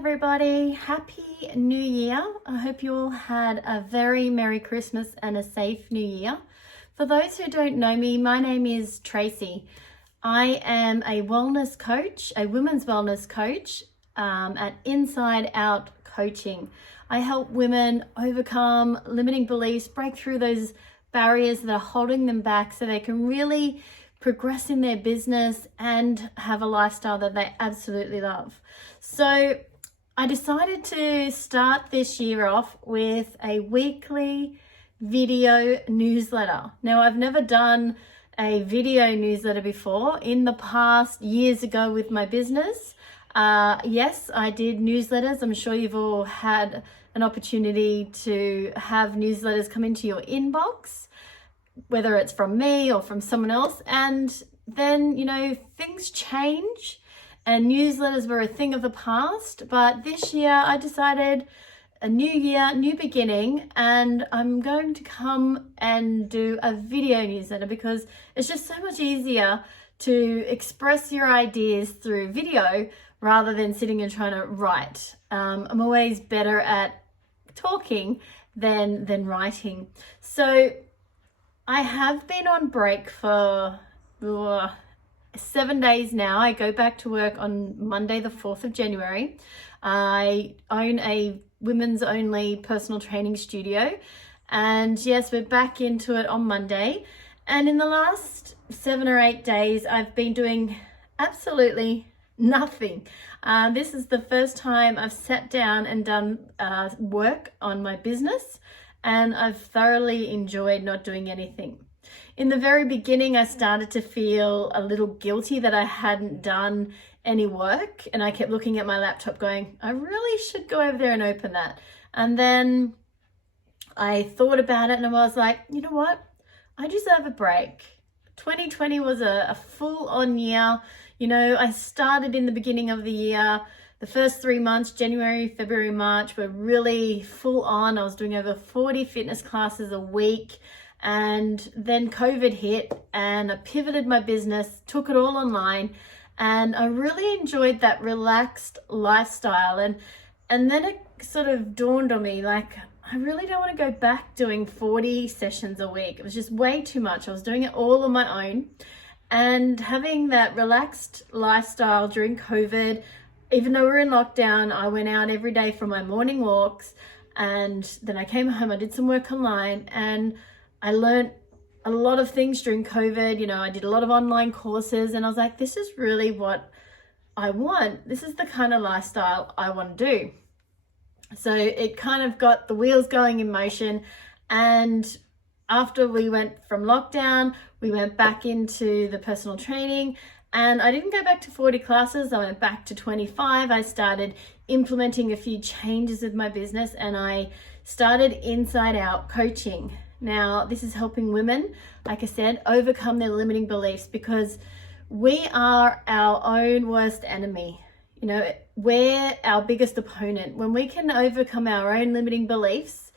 everybody. Happy New Year. I hope you all had a very Merry Christmas and a safe New Year. For those who don't know me, my name is Tracy. I am a wellness coach, a women's wellness coach at Inside Out Coaching. I help women overcome limiting beliefs, break through those barriers that are holding them back so they can really progress in their business and have a lifestyle that they absolutely love. So I decided to start this year off with a weekly video newsletter. Now, I've never done a video newsletter before. In the past, years ago with my business, yes, I did newsletters. I'm sure you've all had an opportunity to have newsletters come into your inbox, whether it's from me or from someone else. And then, things change and newsletters were a thing of the past. But this year I decided a new year, new beginning, and I'm going to come and do a video newsletter because it's just so much easier to express your ideas through video rather than sitting and trying to write. I'm always better at talking than writing. So I have been on break for 7 days now. I go back to work on Monday, the 4th of January. I own a women's only personal training studio. And yes, we're back into it on Monday. And in the last 7 or 8 days, I've been doing absolutely nothing. This is the first time I've sat down and done work on my business. And I've thoroughly enjoyed not doing anything. In the very beginning, I started to feel a little guilty that I hadn't done any work, and I kept looking at my laptop going, I really should go over there and open that. And then I thought about it and I was like, you know what? I deserve a break. 2020 was a full-on year. I started in the beginning of the year. The first 3 months, January, February, March, were really full on. I was doing over 40 fitness classes a week. And then COVID hit and I pivoted my business, took it all online. And I really enjoyed that relaxed lifestyle. And then it sort of dawned on me, like, I really don't want to go back doing 40 sessions a week. It was just way too much. I was doing it all on my own. And having that relaxed lifestyle during COVID, even though we were in lockdown, I went out every day for my morning walks, and then I came home, I did some work online, and I learned a lot of things during COVID. I did a lot of online courses, and I was like, this is really what I want. This is the kind of lifestyle I want to do. So it kind of got the wheels going in motion. And after we went from lockdown, we went back into the personal training. And I didn't go back to 40 classes, I went back to 25. I started implementing a few changes with my business and I started Inside Out Coaching. Now, this is helping women, like I said, overcome their limiting beliefs because we are our own worst enemy. We're our biggest opponent. When we can overcome our own limiting beliefs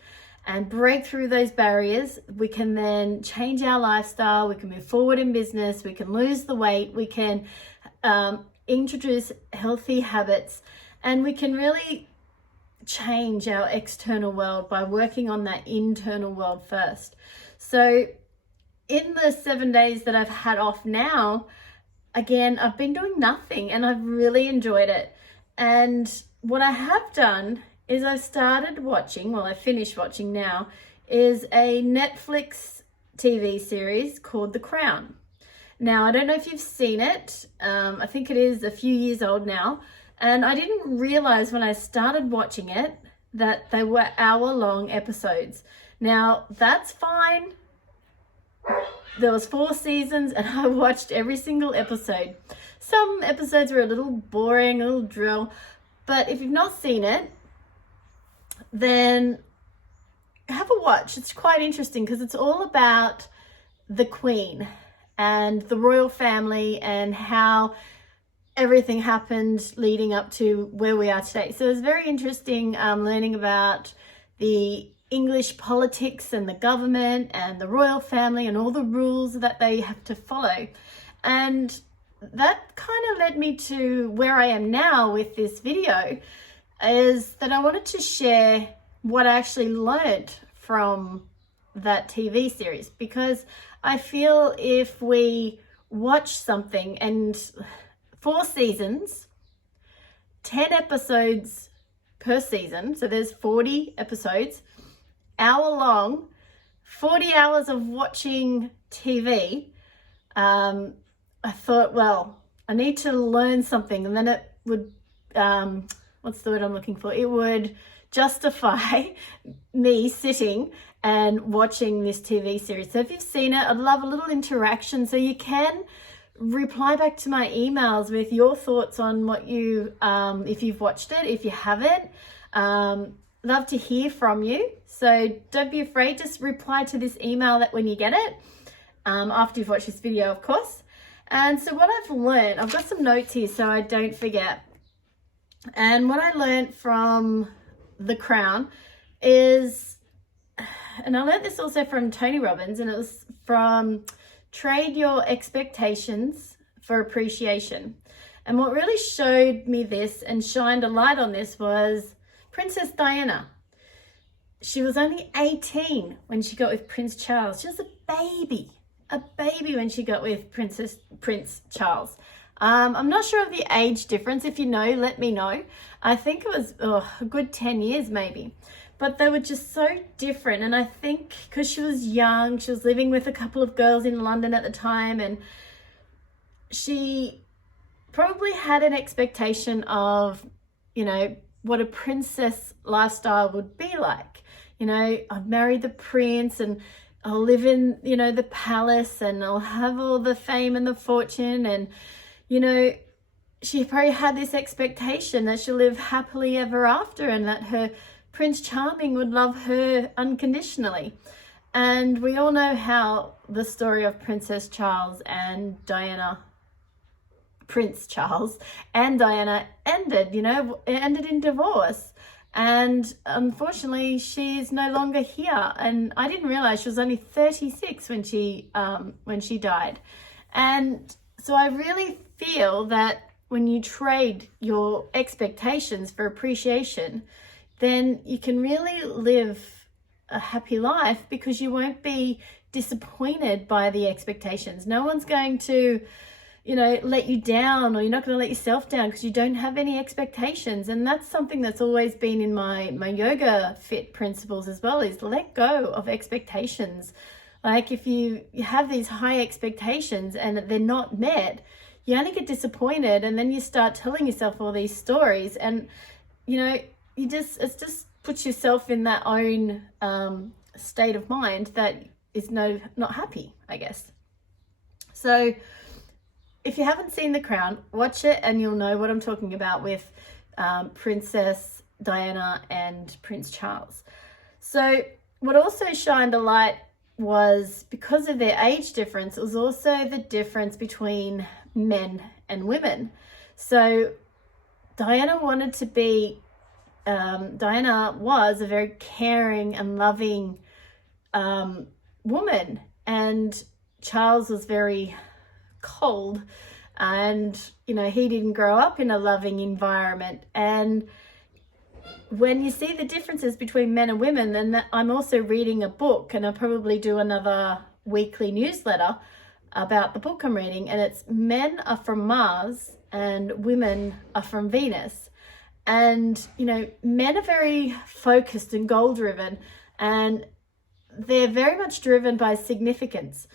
and break through those barriers, we can then change our lifestyle, we can move forward in business, we can lose the weight, we can introduce healthy habits, and we can really change our external world by working on that internal world first. So in the 7 days that I've had off now, again, I've been doing nothing and I've really enjoyed it. And what I have done is I started watching, I finished watching now, is a Netflix TV series called The Crown. Now, I don't know if you've seen it. I think it is a few years old now. And I didn't realize when I started watching it that they were hour-long episodes. Now, that's fine. There was 4 seasons and I watched every single episode. Some episodes were a little boring, a little drill. But if you've not seen it, then have a watch. It's quite interesting because it's all about the Queen and the royal family and how everything happened leading up to where we are today. So it's very interesting learning about the English politics and the government and the royal family and all the rules that they have to follow. And that kind of led me to where I am now with this video. is that I wanted to share what I actually learned from that TV series, because I feel if we watch something and 4 seasons, 10 episodes per season, so there's 40 episodes, hour long, 40 hours of watching TV, I thought, well, I need to learn something, and then it would, what's the word I'm looking for? It would justify me sitting and watching this TV series. So if you've seen it, I'd love a little interaction. So you can reply back to my emails with your thoughts on what you, if you've watched it, if you haven't. Love to hear from you. So don't be afraid, just reply to this email that when you get it, after you've watched this video, of course. And so what I've learned, I've got some notes here so I don't forget. And what I learned from The Crown is, and I learned this also from Tony Robbins, and it was from Trade Your Expectations for Appreciation. And what really showed me this and shined a light on this was Princess Diana. She was only 18 when she got with Prince Charles. She was a baby when she got with Prince Charles. I'm not sure of the age difference. If you know, let me know. I think it was a good 10 years maybe. But they were just so different. And I think because she was young, she was living with a couple of girls in London at the time, and she probably had an expectation of, you know, what a princess lifestyle would be like. You know, I've married the prince and I'll live in, you know, the palace and I'll have all the fame and the fortune. And, you know, she probably had this expectation that she'll live happily ever after and that her Prince Charming would love her unconditionally. And we all know how the story of Princess Charles and Diana, Prince Charles and Diana ended, you know, it ended in divorce. And unfortunately, she's no longer here. And I didn't realize she was only 36 when she died. And so I really feel that when you trade your expectations for appreciation, then you can really live a happy life because you won't be disappointed by the expectations. No one's going to, you know, let you down, or you're not going to let yourself down because you don't have any expectations. And that's something that's always been in my yoga fit principles as well, is let go of expectations. Like if you have these high expectations and they're not met, you only get disappointed, and then you start telling yourself all these stories, and you know, it just puts yourself in that own state of mind that is not happy, I guess. So if you haven't seen The Crown, watch it and you'll know what I'm talking about with Princess Diana and Prince Charles. So what also shined a light was, because of their age difference, it was also the difference between men and women. So Diana was a very caring and loving woman, and Charles was very cold, and you know, he didn't grow up in a loving environment. And when you see the differences between men and women, then I'm also reading a book, and I'll probably do another weekly newsletter about the book I'm reading, and it's Men Are From Mars and Women Are From Venus. And you know, men are very focused and goal driven, and they're very much driven by significance.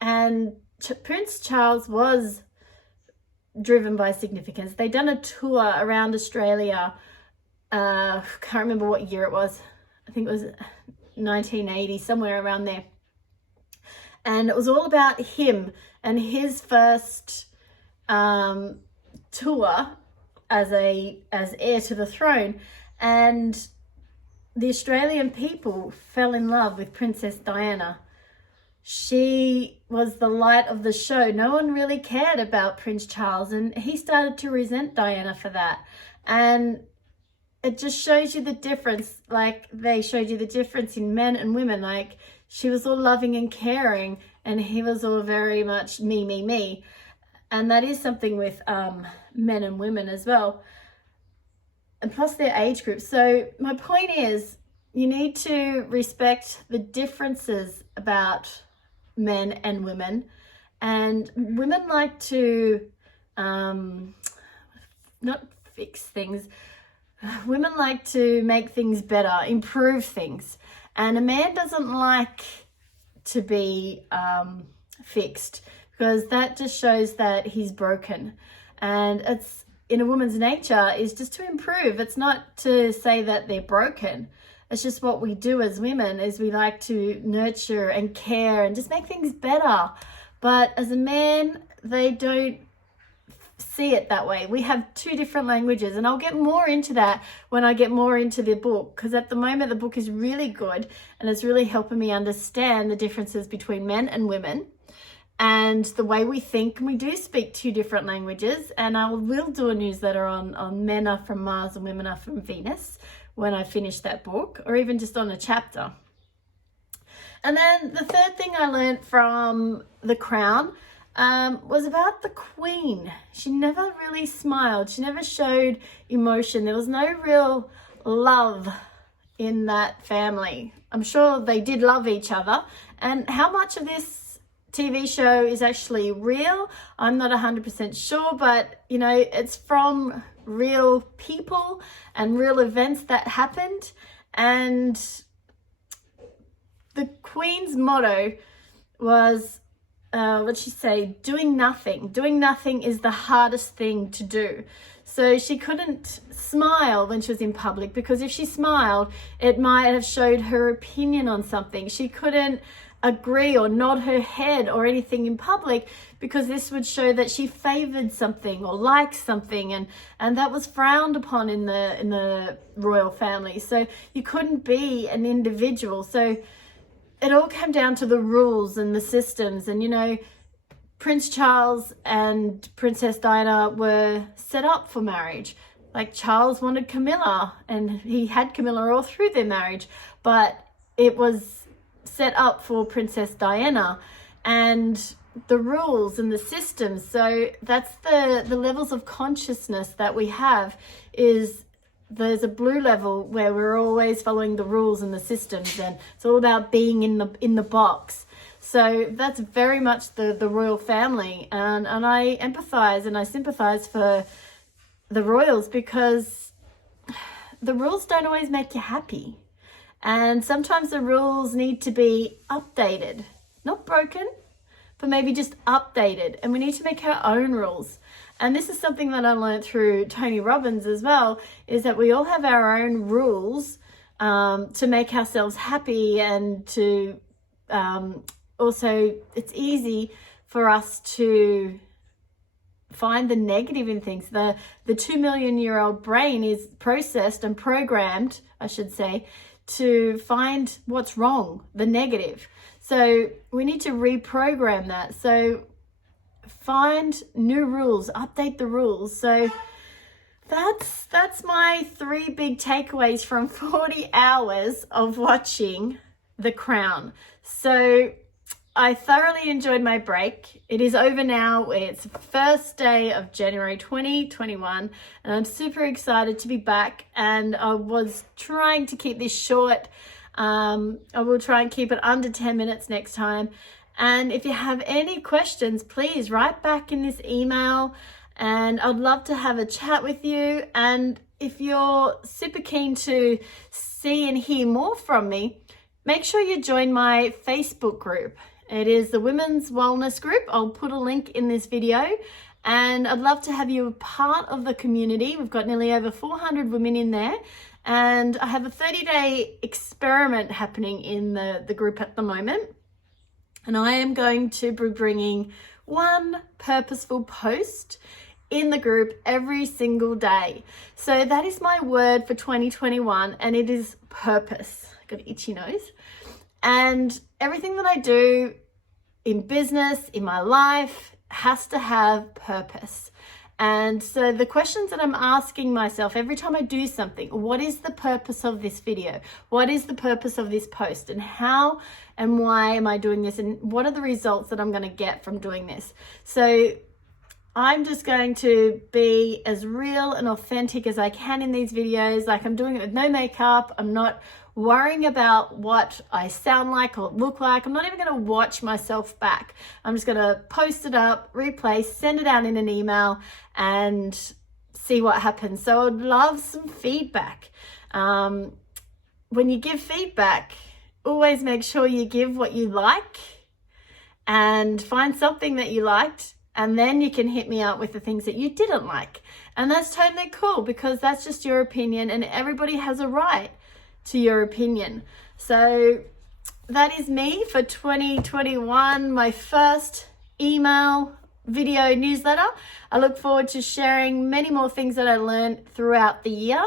And Prince Charles was driven by significance. They'd done a tour around Australia. Can't remember what year it was. I think it was 1980, somewhere around there. And it was all about him and his first tour as heir to the throne. And the Australian people fell in love with Princess Diana. She was the light of the show. No one really cared about Prince Charles, and he started to resent Diana for that. And it just shows you the difference. Like they showed you the difference in men and women. Like she was all loving and caring, and he was all very much me, me, me. And that is something with men and women as well. and plus their age group. So my point is, you need to respect the differences about men and women. And women like to not fix things. Women like to make things better, improve things. And a man doesn't like to be fixed, because that just shows that he's broken. And it's in a woman's nature is just to improve. It's not to say that they're broken. It's just what we do as women is we like to nurture and care and just make things better. But as a man, they don't see it that way. We have two different languages, and I'll get more into that when I get more into the book, because at the moment the book is really good and it's really helping me understand the differences between men and women and the way we think. We do speak two different languages, and I will do a newsletter on men are from Mars and women are from Venus when I finish that book, or even just on a chapter. And then the third thing I learned from The Crown was about the Queen. She never really smiled. She never showed emotion. There was no real love in that family. I'm sure they did love each other. And how much of this TV show is actually real, I'm not 100% sure, but you know, it's from real people and real events that happened. And the Queen's motto was, what'd she say? Doing nothing. Doing nothing is the hardest thing to do. So she couldn't smile when she was in public, because if she smiled, it might have showed her opinion on something. She couldn't agree or nod her head or anything in public, because this would show that she favored something or liked something, and that was frowned upon in the royal family. So you couldn't be an individual. So it all came down to the rules and the systems. And you know, Prince Charles and Princess Diana were set up for marriage. Like, Charles wanted Camilla, and he had Camilla all through their marriage, but it was set up for Princess Diana, and the rules and the systems. So that's the levels of consciousness that we have. Is there's a blue level where we're always following the rules and the systems, and it's all about being in the box. So that's very much the royal family, and I empathize and I sympathize for the royals, because the rules don't always make you happy. And sometimes the rules need to be updated, not broken, but maybe just updated. And we need to make our own rules. And this is something that I learned through Tony Robbins as well, is that we all have our own rules to make ourselves happy, and to also, it's easy for us to find the negative in things. The 2 million year old brain is processed and programmed, I should say, to find what's wrong, the negative. So we need to reprogram that. So find new rules, update the rules. So that's my 3 big takeaways from 40 hours of watching The Crown. So I thoroughly enjoyed my break. It is over now. It's the first day of January 2021, and I'm super excited to be back. And I was trying to keep this short. I will try and keep it under 10 minutes next time. And if you have any questions, please write back in this email, and I'd love to have a chat with you. And if you're super keen to see and hear more from me, make sure you join my Facebook group. It is the Women's Wellness Group. I'll put a link in this video, and I'd love to have you a part of the community. We've got nearly over 400 women in there, and I have a 30-day experiment happening in the group at the moment. And I am going to be bringing one purposeful post in the group every single day. So that is my word for 2021, and it is purpose. I've got an itchy nose. And everything that I do in business, in my life, has to have purpose. And so the questions that I'm asking myself every time I do something: what is the purpose of this video? What is the purpose of this post? And how and why am I doing this? And what are the results that I'm going to get from doing this? So I'm just going to be as real and authentic as I can in these videos. Like, I'm doing it with no makeup. I'm not worrying about what I sound like or look like. I'm not even going to watch myself back. I'm just going to post it up, replay, send it out in an email, and see what happens. So I'd love some feedback. When you give feedback, always make sure you give what you like and find something that you liked, and then you can hit me up with the things that you didn't like. And that's totally cool, because that's just your opinion, and everybody has a right to your opinion. So that is me for 2021, my first email video newsletter. I look forward to sharing many more things that I learned throughout the year.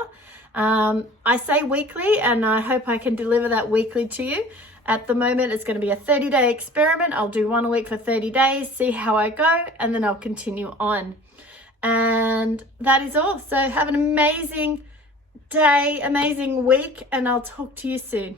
I say weekly, and I hope I can deliver that weekly to you. At the moment, it's going to be a 30-day experiment. I'll do one a week for 30 days, see how I go, and then I'll continue on. And that is all. So have an amazing day, amazing week, and I'll talk to you soon.